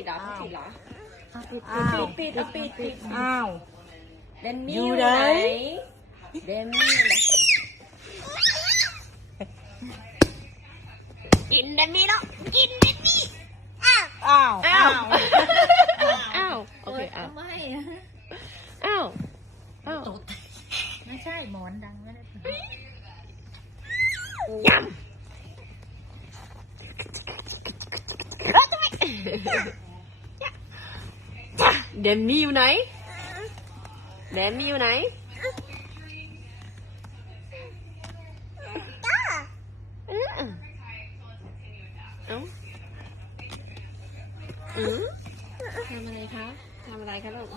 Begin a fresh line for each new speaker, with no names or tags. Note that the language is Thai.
ปิดเอาปิดปิด
อ้าว
เดนนี่
อยู่
อยู่
ไหน
ไหนเดนนี่อยู่ไหนกินเดนนี่แล้วกินเดนนี่อ้าว
อ้าว
อ้าวอ้าวโอเคอ้าว
ไม่
อ้าวอ้าว
ไม่ใช่หมอนดังไม่ได้
เดนนี่อยู่ไหนเดนนี่อยู่ไหนอืมเอ้าอืมทำอะไรคะ ทำอะไรคะลูก